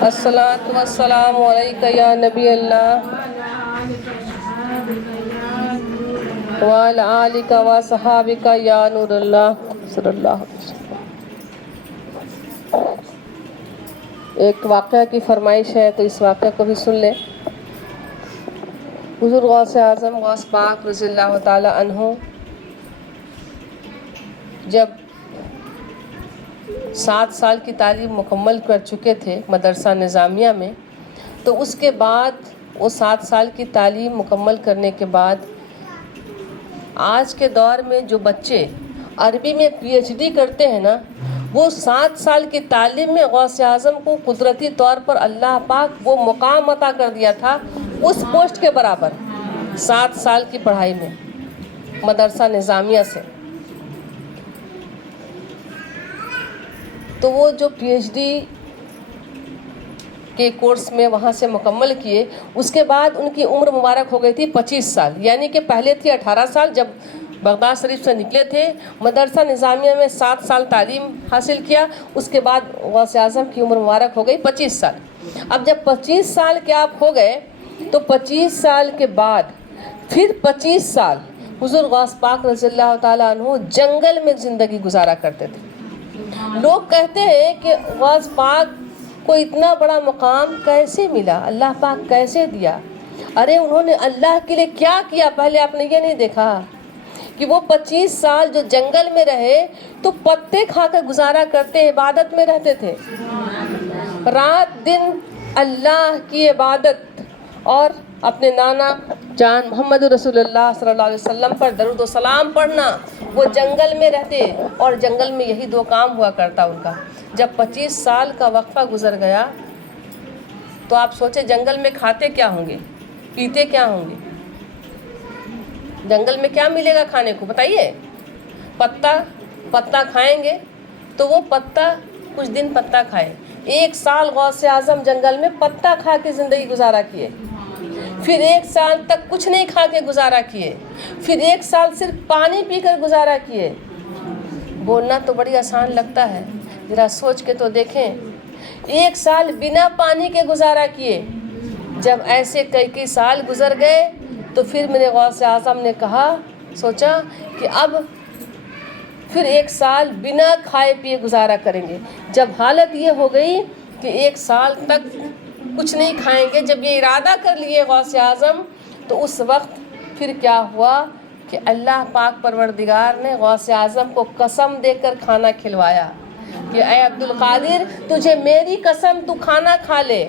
الصلاۃ والسلام علیک یا نبی اللہ وعلی آلک و صحابک یا نور اللہ صلی اللہ علیہ وسلم۔ ایک واقعہ کی فرمائش ہے تو اس واقعہ کو بھی سن لیں۔ حضور غوث اعظم غوث پاک رضی اللہ تعالی عنہ جب 7 سال کی تعلیم مکمل کر چکے تھے مدرسہ نظامیہ میں، تو اس کے بعد وہ 7 سال کی تعلیم مکمل کرنے کے بعد آج کے دور میں جو بچے عربی میں PhD کرتے ہیں نا، وہ 7 سال کی تعلیم میں غوث اعظم کو قدرتی طور پر اللہ پاک وہ مقام عطا کر دیا تھا اس پوسٹ کے برابر 7 سال کی پڑھائی میں مدرسہ نظامیہ سے۔ تو وہ جو PhD کے کورس میں وہاں سے مکمل کیے، اس کے بعد ان کی عمر مبارک ہو گئی تھی 25 سال، یعنی کہ پہلے تھی 18 سال جب بغداد شریف سے نکلے تھے، مدرسہ نظامیہ میں 7 سال تعلیم حاصل کیا، اس کے بعد غوث اعظم کی عمر مبارک ہو گئی 25 سال۔ اب جب 25 سال کے آپ ہو گئے تو 25 سال کے بعد پھر 25 سال حضور غوث پاک رضی اللہ تعالیٰ عنہ جنگل میں زندگی گزارا کرتے تھے۔ لوگ کہتے ہیں کہ غوث پاک کو اتنا بڑا مقام کیسے ملا، اللہ پاک کیسے دیا؟ ارے انہوں نے اللہ کے لیے کیا کیا؟ پہلے آپ نے یہ نہیں دیکھا کہ وہ 25 سال جو جنگل میں رہے تو پتے کھا کر گزارا کرتے، عبادت میں رہتے تھے، رات دن اللہ کی عبادت اور اپنے نانا جان محمد رسول اللہ صلی اللہ علیہ وسلم پر درود و سلام پڑھنا۔ وہ جنگل میں رہتے اور جنگل میں یہی 2 کام ہوا کرتا ان کا۔ جب 25 سال کا وقفہ گزر گیا تو آپ سوچے جنگل میں کھاتے کیا ہوں گے، پیتے کیا ہوں گے؟ جنگل میں کیا ملے گا کھانے کو بتائیے؟ پتا کھائیں گے، تو وہ پتا کچھ دن پتا کھائے۔ 1 سال غوث اعظم جنگل میں پتا کھا کے زندگی گزارا کیے، پھر 1 سال تک کچھ نہیں کھا کے گزارا کیے، پھر 1 سال صرف پانی پی کر گزارا کیے۔ بولنا تو بڑی آسان لگتا ہے، ذرا سوچ کے تو دیکھیں، 1 سال بنا پانی کے گزارا کیے۔ جب ایسے کئی سال گزر گئے تو پھر میرے غوث اعظم نے سوچا کہ اب پھر 1 سال بنا کھائے پیے گزارا کریں گے۔ جب حالت یہ ہو گئی کہ 1 سال تک کچھ نہیں کھائیں گے، جب یہ ارادہ کر لیے غوث اعظم، تو اس وقت پھر کیا ہوا کہ اللہ پاک پروردگار نے غوث اعظم کو قسم دے کر کھانا کھلوایا کہ اے عبد القادر، تجھے میری قسم تو کھانا کھا لے،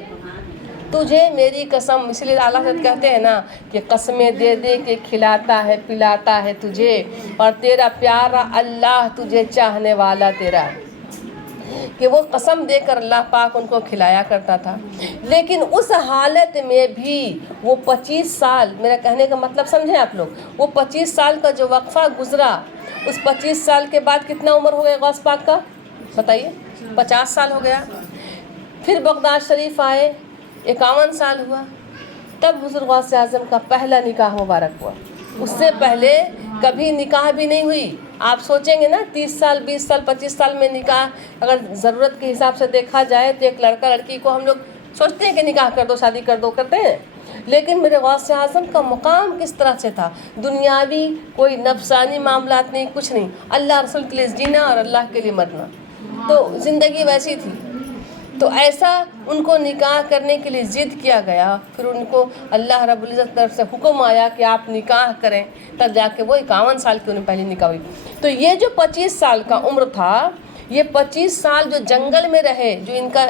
تجھے میری قسم۔ اس لیے اللہ حضرت کہتے ہیں نا کہ قسمیں دے دے کے کھلاتا ہے پلاتا ہے تجھے، اور تیرا پیارا اللہ تجھے چاہنے والا تیرا، کہ وہ قسم دے کر اللہ پاک ان کو کھلایا کرتا تھا۔ لیکن اس حالت میں بھی وہ 25 سال، میرا کہنے کا مطلب سمجھیں آپ لوگ، وہ 25 سال کا جو وقفہ گزرا، اس 25 سال کے بعد کتنا عمر ہو گیا غوث پاک کا بتائیے؟ 50 سال ہو گیا۔ پھر بغداد شریف آئے، 51 سال ہوا، تب حضور غوث اعظم کا پہلا نکاح مبارک ہوا۔ اس سے پہلے کبھی نکاح بھی نہیں ہوئی۔ آپ سوچیں گے نا 30 سال 20 سال 25 سال میں نکاح، اگر ضرورت کے حساب سے دیکھا جائے تو ایک لڑکا لڑکی کو ہم لوگ سوچتے ہیں کہ نکاح کر دو، شادی کر دو، کرتے ہیں، لیکن میرے غوث اعظم کا مقام کس طرح سے تھا؟ دنیاوی کوئی نفسانی معاملات نہیں، کچھ نہیں، اللہ رسول کے لیے جینا اور اللہ کے لیے مرنا، تو زندگی ویسی تھی۔ تو ایسا ان کو نکاح کرنے کے لیے ضد کیا گیا، پھر ان کو اللہ رب العزت کی طرف سے حکم آیا کہ آپ نکاح کریں، تب جا کے وہ 51 سال کی انہیں پہلی نکاح ہوئی۔ تو یہ جو 25 سال کا عمر تھا، یہ 25 سال جو جنگل میں رہے، جو ان کا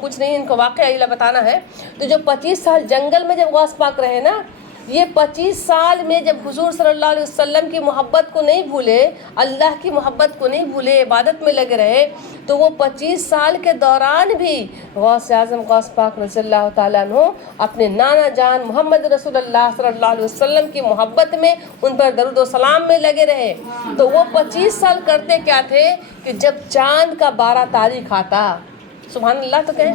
کچھ نہیں، ان کو واقعہ یہ بتانا ہے، تو جو 25 سال جنگل میں جب غوث پاک رہے نا، یہ 25 سال میں جب حضور صلی اللہ علیہ وسلم کی محبت کو نہیں بھولے، اللہ کی محبت کو نہیں بھولے، عبادت میں لگے رہے، تو وہ 25 سال کے دوران بھی غوث اعظم غوث پاک رضی اللہ تعالیٰ عنہ اپنے نانا جان محمد رسول اللہ صلی اللہ علیہ وسلم کی محبت میں، ان پر درود و سلام میں لگے رہے۔ تو وہ 25 سال کرتے کیا تھے کہ جب چاند کا 12 تاریخ آتا، سبحان اللہ تو کہیں،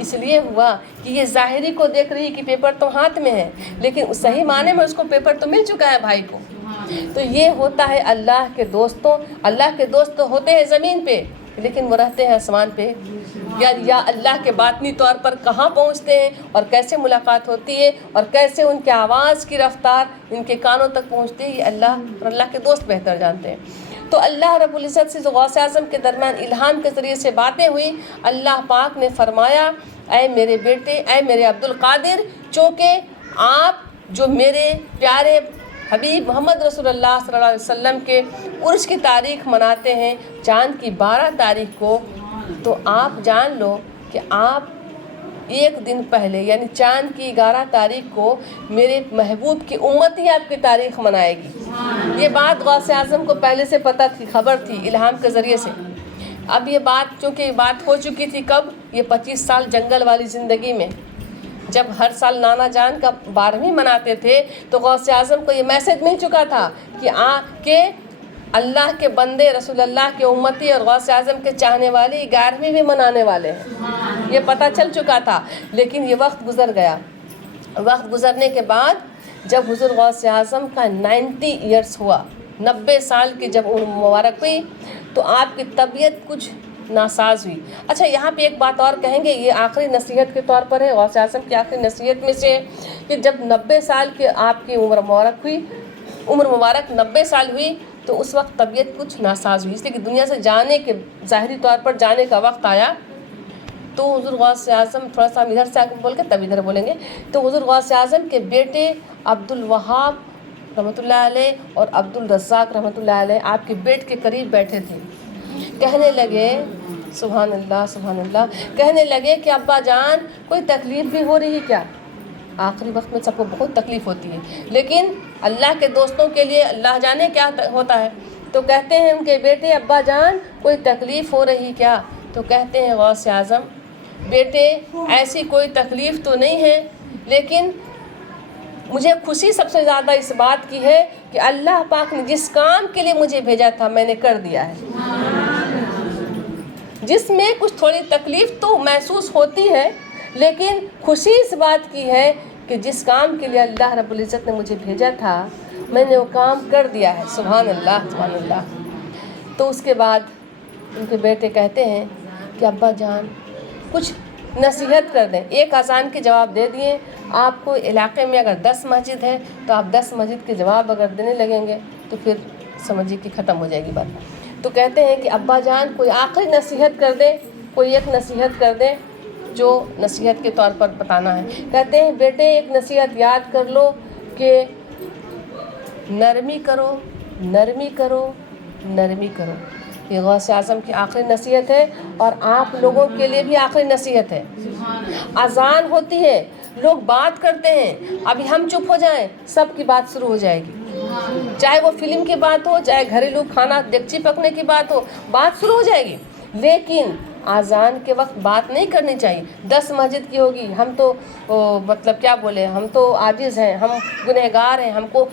اس لیے ہوا کہ یہ ظاہری کو دیکھ رہی کہ پیپر تو ہاتھ میں ہے، لیکن صحیح معنی میں اس کو پیپر تو مل چکا ہے بھائی کو۔ تو یہ ہوتا ہے اللہ کے دوستوں۔ اللہ کے دوست تو ہوتے ہیں زمین پہ، لیکن وہ رہتے ہیں آسمان پہ، یا اللہ کے باطنی طور پر کہاں پہنچتے ہیں اور کیسے ملاقات ہوتی ہے اور کیسے ان کے آواز کی رفتار ان کے کانوں تک پہنچتی ہے، یہ اللہ اور اللہ کے دوست بہتر جانتے ہیں۔ تو اللہ رب العزت سے غوث اعظم کے درمیان الہام کے ذریعے سے باتیں ہوئی۔ اللہ پاک نے فرمایا، اے میرے بیٹے، اے میرے عبد القادر، چونکہ آپ جو میرے پیارے حبیب محمد رسول اللہ صلی اللہ علیہ وسلم کے عرس کی تاریخ مناتے ہیں چاند کی 12 تاریخ کو، تو آپ جان لو کہ آپ ایک دن پہلے یعنی چاند کی 11 تاریخ کو میرے محبوب کی امت ہی آپ کی تاریخ منائے گی۔ یہ بات غوث اعظم کو پہلے سے پتہ تھی، خبر تھی الہام کے ذریعے سے۔ اب یہ بات چونکہ یہ بات ہو چکی تھی کب؟ یہ 25 سال جنگل والی زندگی میں، جب ہر سال نانا جان کا 12ویں مناتے تھے تو غوث اعظم کو یہ میسج مل چکا تھا کہ اللہ کے بندے رسول اللہ کے امتی اور غوث اعظم کے چاہنے والے 11ویں بھی منانے والے ہیں، یہ پتہ چل چکا تھا۔ لیکن یہ وقت گزر گیا۔ وقت گزرنے کے بعد جب حضور غوث اعظم کا 90 ایئرس ہوا، 90 سال کی جب عمر مبارک ہوئی، تو آپ کی طبیعت کچھ ناساز ہوئی۔ اچھا، یہاں پہ ایک بات اور کہیں گے، یہ آخری نصیحت کے طور پر ہے، غوث اعظم کی آخری نصیحت میں سے کہ جب 90 سال کی آپ کی عمر مبارک 90 سال ہوئی تو اس وقت طبیعت کچھ ناساز ہوئی، اس لیے کہ دنیا سے جانے کے ظاہری طور پر جانے کا وقت آیا۔ تو حضور غوث اعظم، تھوڑا سا ہم ادھر سے آگے بول کے تب ادھر بولیں گے، تو حضور غوث اعظم کے بیٹے عبد الوہاب رحمۃ اللہ علیہ اور عبد الرزاق رحمۃ اللہ علیہ آپ کے بیٹ کے قریب بیٹھے تھے، کہنے لگے سبحان اللہ سبحان اللہ، کہنے لگے کہ ابا جان کوئی تکلیف بھی ہو رہی ہے کیا؟ آخری وقت میں سب کو بہت تکلیف ہوتی ہے، لیکن اللہ کے دوستوں کے لیے اللہ جانے کیا ہوتا ہے۔ تو کہتے ہیں ان کے بیٹے، ابا جان کوئی تکلیف ہو رہی کیا؟ تو کہتے ہیں غوث اعظم، بیٹے ایسی کوئی تکلیف تو نہیں ہے، لیکن مجھے خوشی سب سے زیادہ اس بات کی ہے کہ اللہ پاک نے جس کام کے لیے مجھے بھیجا تھا میں نے کر دیا ہے۔ جس میں کچھ تھوڑی تکلیف تو محسوس ہوتی ہے، لیکن خوشی اس بات کی ہے کہ جس کام کے لیے اللہ رب العزت نے مجھے بھیجا تھا میں نے وہ کام کر دیا ہے۔ سبحان اللہ سبحان اللہ۔ تو اس کے بعد ان کے بیٹے کہتے ہیں کہ ابا جان کچھ نصیحت کر دیں۔ ایک اذان کے جواب دے دیے، آپ کو علاقے میں اگر 10 مسجد ہے تو آپ 10 مسجد کے جواب اگر دینے لگیں گے تو پھر سمجھیے کہ ختم ہو جائے گی بات۔ تو کہتے ہیں کہ ابا جان کوئی آخری نصیحت کر دیں، کوئی ایک نصیحت کر دیں جو نصیحت کے طور پر بتانا ہے۔ کہتے ہیں بیٹے ایک نصیحت یاد کر لو کہ نرمی کرو نرمی کرو نرمی کرو۔ یہ غوث اعظم کی آخری نصیحت ہے اور آپ لوگوں کے لیے بھی آخری نصیحت ہے۔ اذان ہوتی ہے، لوگ بات کرتے ہیں، ابھی ہم چپ ہو جائیں سب کی بات شروع ہو جائے گی، چاہے وہ فلم کی بات ہو، چاہے گھریلو کھانا دیگچی پکنے کی بات ہو، بات شروع ہو جائے گی۔ لیکن اذان کے وقت بات نہیں کرنی چاہیے۔ 10 مسجد کی ہوگی، ہم تو مطلب کیا بولے، ہم تو عاجز ہیں، ہم گنہگار ہیں، ہم کو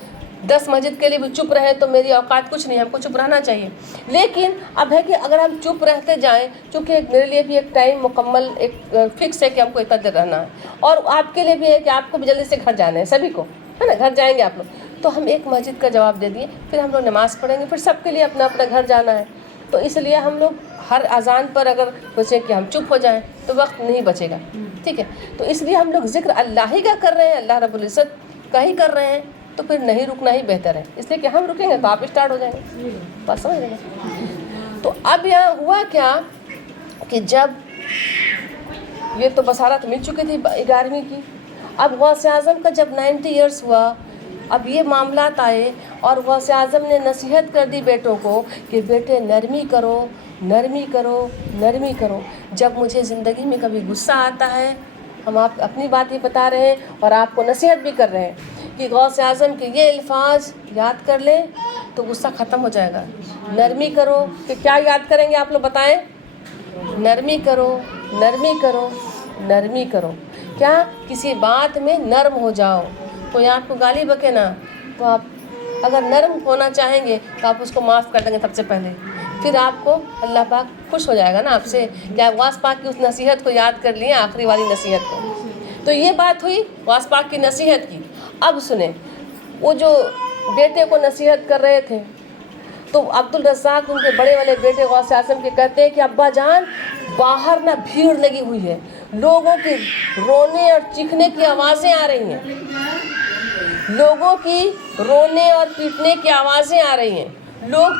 10 مسجد کے لیے بھی چپ رہے تو میری اوقات کچھ نہیں، ہم کو چپ رہنا چاہیے۔ لیکن اب ہے کہ اگر ہم چپ رہتے جائیں، چونکہ میرے لیے بھی ایک ٹائم مکمل ایک فکس ہے کہ ہم کو اتنا دیر رہنا ہے، اور آپ کے لیے بھی ہے کہ آپ کو بھی جلدی سے گھر جانا ہے، سبھی کو ہے نا، گھر جائیں گے آپ لوگ، تو ہم ایک مسجد کا جواب دے دیے، پھر ہم لوگ نماز پڑھیں گے، پھر سب کے لیے اپنا اپنا گھر جانا ہے۔ تو اس لیے ہم لوگ ہر اذان پر اگر سوچیں کہ ہم چپ ہو جائیں تو وقت نہیں بچے گا، ٹھیک ہے۔ تو اس لیے ہم لوگ ذکر اللہ ہی کا کر رہے ہیں، اللہ رب العزت کا ہی کر رہے ہیں، تو پھر نہیں رکنا ہی بہتر ہے، اس لیے کہ ہم رکیں گے تو آپ اسٹارٹ ہو جائیں گے، بات سمجھ رہے ہیں۔ تو اب یہاں ہوا کیا کہ جب یہ تو بصارت مل چکی تھی 11ویں کی، اب غوث اعظم کا جب 90 ایئرس ہوا، اب یہ معاملات آئے اور غوث اعظم نے نصیحت کر دی بیٹوں کو کہ بیٹے نرمی کرو نرمی کرو نرمی کرو۔ جب مجھے زندگی میں کبھی غصہ آتا ہے، ہم آپ اپنی بات ہی بتا رہے ہیں اور آپ کو نصیحت بھی کر رہے ہیں کہ غوث اعظم کے یہ الفاظ یاد کر لیں تو غصہ ختم ہو جائے گا۔ نرمی کرو، کہ کیا یاد کریں گے آپ لوگ بتائیں؟ نرمی کرو نرمی کرو نرمی کرو۔ کیا؟ کسی بات میں نرم ہو جاؤ، کوئی آپ کو گالی بکے نا تو آپ اگر نرم ہونا چاہیں گے تو آپ اس کو معاف کر دیں گے سب سے پہلے، پھر آپ کو اللہ پاک خوش ہو جائے گا نا آپ سے کہ آپ غوث پاک کی اس نصیحت کو یاد کر لیے، آخری والی نصیحت کو۔ تو یہ بات ہوئی غوث پاک کی نصیحت کی۔ اب سنیں، وہ جو بیٹے کو نصیحت کر رہے تھے تو عبدالرزاق ان کے بڑے والے بیٹے غوث اعظم کے کہتے ہیں کہ ابا جان باہر نا بھیڑ لگی ہوئی ہے، لوگوں کی رونے اور چیخنے کی آوازیں آ رہی ہیں، لوگوں کی رونے اور پیٹنے کی آوازیں آ رہی ہیں، لوگ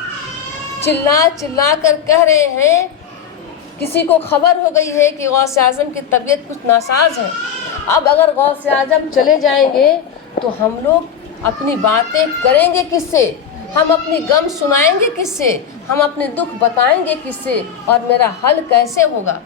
چلا چلا کر کہہ رہے ہیں، کسی کو خبر ہو گئی ہے کہ غوث اعظم کی طبیعت کچھ ناساز ہے۔ اب اگر غوث اعظم چلے جائیں گے تو ہم لوگ اپنی باتیں کریں گے کس سے، ہم اپنی غم سنائیں گے کس سے، ہم اپنے دکھ بتائیں گے کس سے، اور میرا حل کیسے ہوگا؟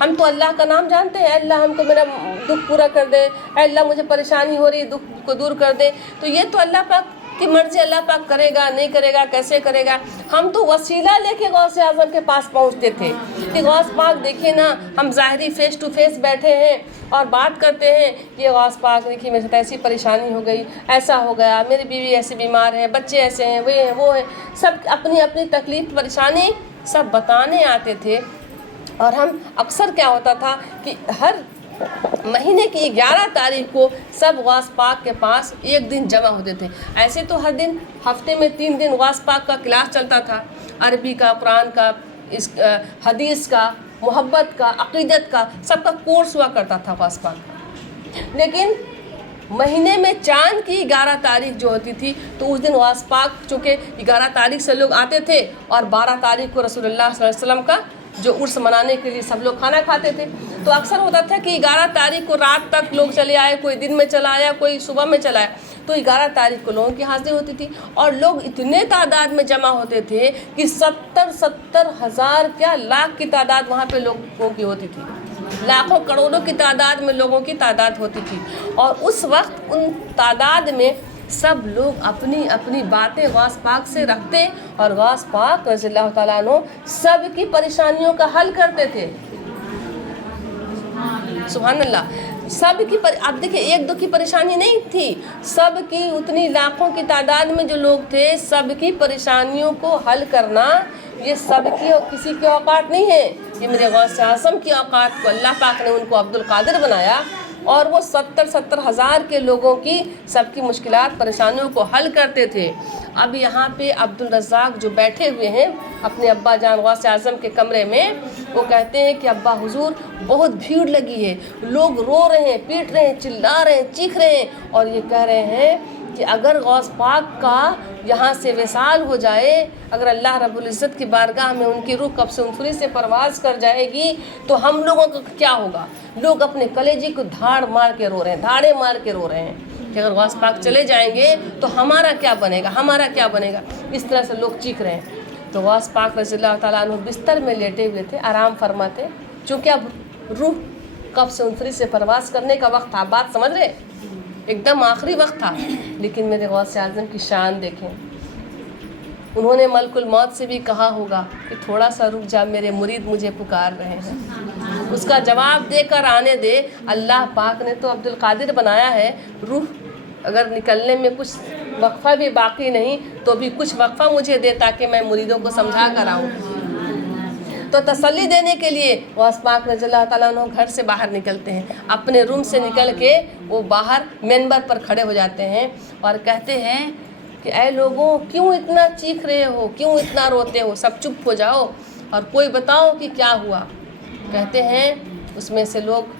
ہم تو اللہ کا نام جانتے ہیں، اے اللہ ہم کو میرا دکھ پورا کر دے، اے اللہ مجھے پریشانی ہو رہی ہے دکھ کو دور کر دے، تو یہ تو اللہ پاک کی مرضی، اللہ پاک کرے گا نہیں کرے گا کیسے کرے گا۔ ہم تو وسیلہ لے کے غوث اعظم کے پاس پہنچتے تھے کہ غوث پاک دیکھیے نا، ہم ظاہری فیس ٹو فیس بیٹھے ہیں اور بات کرتے ہیں کہ غوث پاک دیکھیے میرے ساتھ ایسی پریشانی ہو گئی، ایسا ہو گیا، میری بیوی ایسی بیمار ہے، بچے ایسے ہیں، وہ ہیں، سب اپنی اپنی تکلیف پریشانی سب بتانے آتے تھے۔ اور ہم اکثر کیا ہوتا تھا کہ ہر مہینے کی 11 تاریخ کو سب غوث پاک کے پاس ایک دن جمع ہوتے تھے۔ ایسے تو ہر دن ہفتے میں 3 دن غوث پاک کا کلاس چلتا تھا، عربی کا، قرآن کا، حدیث کا، محبت کا، عقیدت کا، سب کا کورس ہوا کرتا تھا غوث پاک کا۔ لیکن مہینے میں چاند کی 11 تاریخ جو ہوتی تھی تو اس دن غوث پاک چونکہ 11 تاریخ سے لوگ آتے تھے اور 12 تاریخ کو رسول اللہ صلی اللہ علیہ وسلم کا جو عرس منانے کے لیے سب لوگ کھانا کھاتے تھے، تو اکثر ہوتا تھا کہ 11 تاریخ کو رات تک لوگ چلے آئے، کوئی دن میں چلا آیا، کوئی صبح میں چلا آیا، تو 11 تاریخ کو لوگوں کی حاضری ہوتی تھی اور لوگ اتنے تعداد میں جمع ہوتے تھے کہ 70 ہزار کیا لاکھ کی تعداد وہاں پہ لوگوں کی ہوتی تھی، لاکھوں کروڑوں کی تعداد میں لوگوں کی تعداد ہوتی تھی۔ اور اس وقت ان تعداد میں سب لوگ اپنی اپنی باتیں غوث پاک سے رکھتے اور غوث پاک رضی اللہ تعالیٰ عنہ سب کی پریشانیوں کا حل کرتے تھے۔ سبحان اللہ، سب کی اب دیکھیں ایک دو کی پریشانی نہیں تھی، سب کی اتنی لاکھوں کی تعداد میں جو لوگ تھے سب کی پریشانیوں کو حل کرنا یہ سب کی اور کسی کی اوقات نہیں ہے، یہ میرے غوث اعظم کی اوقات کو اللہ پاک نے ان کو عبد القادر بنایا اور وہ 70 ہزار کے لوگوں کی سب کی مشکلات پریشانیوں کو حل کرتے تھے۔ اب یہاں پہ عبدالرزاق جو بیٹھے ہوئے ہیں اپنے ابا جان غوث اعظم کے کمرے میں، وہ کہتے ہیں کہ ابا حضور بہت بھیڑ لگی ہے، لوگ رو رہے ہیں، پیٹ رہے ہیں، چلا رہے ہیں، چیخ رہے ہیں، اور یہ کہہ رہے ہیں کہ اگر غوث پاک کا یہاں سے وصال ہو جائے، اگر اللہ رب العزت کی بارگاہ میں ان کی روح قبض انفری سے پرواز کر جائے گی تو ہم لوگوں کا کیا ہوگا؟ لوگ اپنے کلیجے کو دھاڑ مار کے رو رہے ہیں، دھاڑے مار کے رو رہے ہیں کہ اگر غوث پاک چلے جائیں گے تو ہمارا کیا بنے گا، ہمارا کیا بنے گا، اس طرح سے لوگ چیخ رہے ہیں۔ تو غوث پاک رضی اللہ تعالیٰ عنہ بستر میں لیٹے ہوئے تھے، آرام فرماتے، چونکہ اب روح قبض انفری سے پرواز کرنے کا وقت تھا، بات سمجھ رہے، ایک دم آخری وقت تھا۔ لیکن میرے غوث اعظم کی شان دیکھیں، انہوں نے ملک الموت سے بھی کہا ہوگا کہ تھوڑا سا رک جا، میرے مرید مجھے پکار رہے ہیں، اس کا جواب دے کر آنے دے۔ اللہ پاک نے تو عبد القادر بنایا ہے، روح اگر نکلنے میں کچھ وقفہ بھی باقی نہیں تو بھی کچھ وقفہ مجھے دے تاکہ میں مریدوں کو سمجھا کر آؤں۔ تو تسلی دینے کے لیے غوث پاک رضی اللہ تعالیٰ عنہ گھر سے باہر نکلتے ہیں، اپنے روم سے نکل کے وہ باہر منبر پر کھڑے ہو جاتے ہیں اور کہتے ہیں کہ اے لوگوں کیوں اتنا چیخ رہے ہو، کیوں اتنا روتے ہو، سب چپ ہو جاؤ اور کوئی بتاؤ کہ کیا ہوا۔ کہتے ہیں اس میں سے لوگ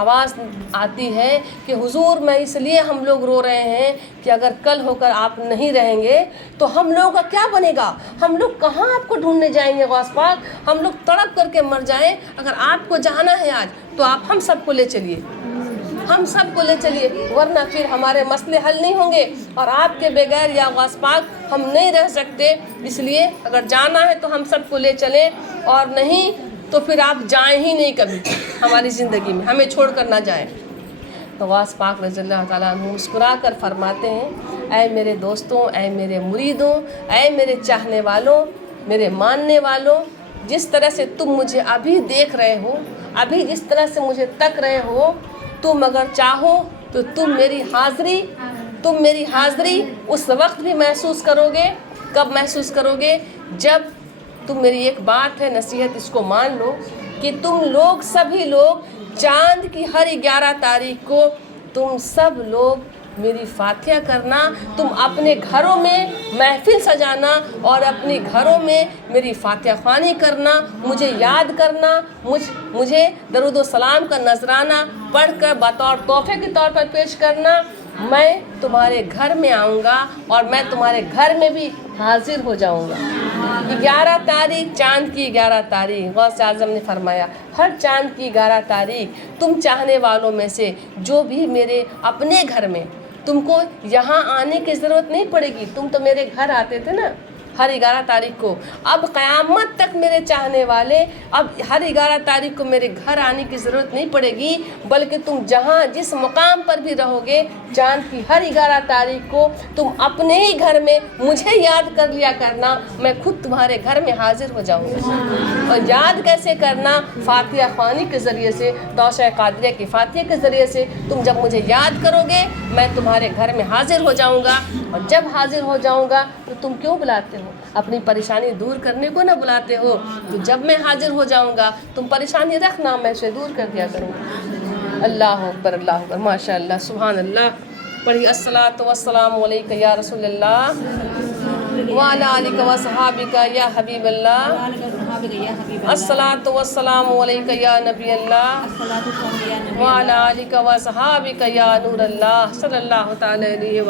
آواز آتی ہے کہ حضور میں اس لیے ہم لوگ رو رہے ہیں کہ اگر کل ہو کر آپ نہیں رہیں گے تو ہم لوگوں کا کیا بنے گا، ہم لوگ کہاں آپ کو ڈھونڈنے جائیں گے غوث پاک، ہم لوگ تڑپ کر کے مر جائیں، اگر آپ کو جانا ہے آج تو آپ ہم سب کو لے چلیے، ہم سب کو لے چلیے، ورنہ پھر ہمارے مسئلے حل نہیں ہوں گے اور آپ کے بغیر یا غوث پاک ہم نہیں رہ سکتے، اس لیے اگر جانا ہے تو ہم سب کو لے چلیں اور نہیں تو پھر آپ جائیں ہی نہیں کبھی ہماری زندگی میں، ہمیں چھوڑ کر نہ جائیں۔ تو غوث پاک رضی اللہ تعالیٰ عنہ مسکرا کر فرماتے ہیں اے میرے دوستوں، اے میرے مریدوں، اے میرے چاہنے والوں، میرے ماننے والوں، جس طرح سے تم مجھے ابھی دیکھ رہے ہو، ابھی جس طرح سے مجھے تک رہے ہو، تم اگر چاہو تو تم میری حاضری اس وقت بھی محسوس کرو گے، کب محسوس کرو گے جب تم میری ایک بات ہے نصیحت اس کو مان لو کہ تم لوگ سبھی لوگ چاند کی ہر 11 تاریخ کو تم سب لوگ میری فاتحہ کرنا، تم اپنے گھروں میں محفل سجانا اور اپنے گھروں میں میری فاتحہ خوانی کرنا، مجھے یاد کرنا، مجھے درود و سلام کا نذرانہ پڑھ کر بطور تحفے کے طور پر پیش کرنا۔ میں تمہارے گھر میں آؤں گا اور میں تمہارے گھر میں بھی حاضر ہو جاؤں گا۔ 11 تاریخ چاند کی 11 تاریخ غوث اعظم نے فرمایا، ہر چاند کی 11 تاریخ تم چاہنے والوں میں سے جو بھی میرے اپنے گھر میں، تم کو یہاں آنے کی ضرورت نہیں پڑے گی، تم تو میرے گھر آتے تھے نا ہر 11 تاریخ کو، اب قیامت تک میرے چاہنے والے اب ہر 11 تاریخ کو میرے گھر آنے کی ضرورت نہیں پڑے گی، بلکہ تم جہاں جس مقام پر بھی رہو گے چاند کی ہر 11 تاریخ کو تم اپنے ہی گھر میں مجھے یاد کر لیا کرنا، میں خود تمہارے گھر میں حاضر ہو جاؤں گا۔ اور یاد کیسے کرنا؟ فاتحہ خوانی کے ذریعے سے، توسع قادریہ کی فاتحہ کے ذریعے سے تم جب مجھے یاد کرو گے میں تمہارے گھر میں حاضر ہو جاؤں گا، اور جب حاضر ہو جاؤں گا تو تم کیوں بلاتے ہو؟ اپنی پریشانی دور کرنے کو نہ بلاتے ہو، تو جب میں حاضر ہو جاؤں گا تم پریشانی رکھنا، میں اسے دور کر دیا کروں گا۔ اللہ اکبر، اللہ اکبر، ماشاء اللہ، سبحان اللہ۔ پڑھی الصلاۃ والسلام علیک یا رسول اللہ وعلی آلک و صحابک یا حبیب اللہ، الصلاۃ والسلام علیک یا نبی اللہ وعلی آلک و صحابک یا نور اللہ، صلی اللہ تعالی علیہ وسلم۔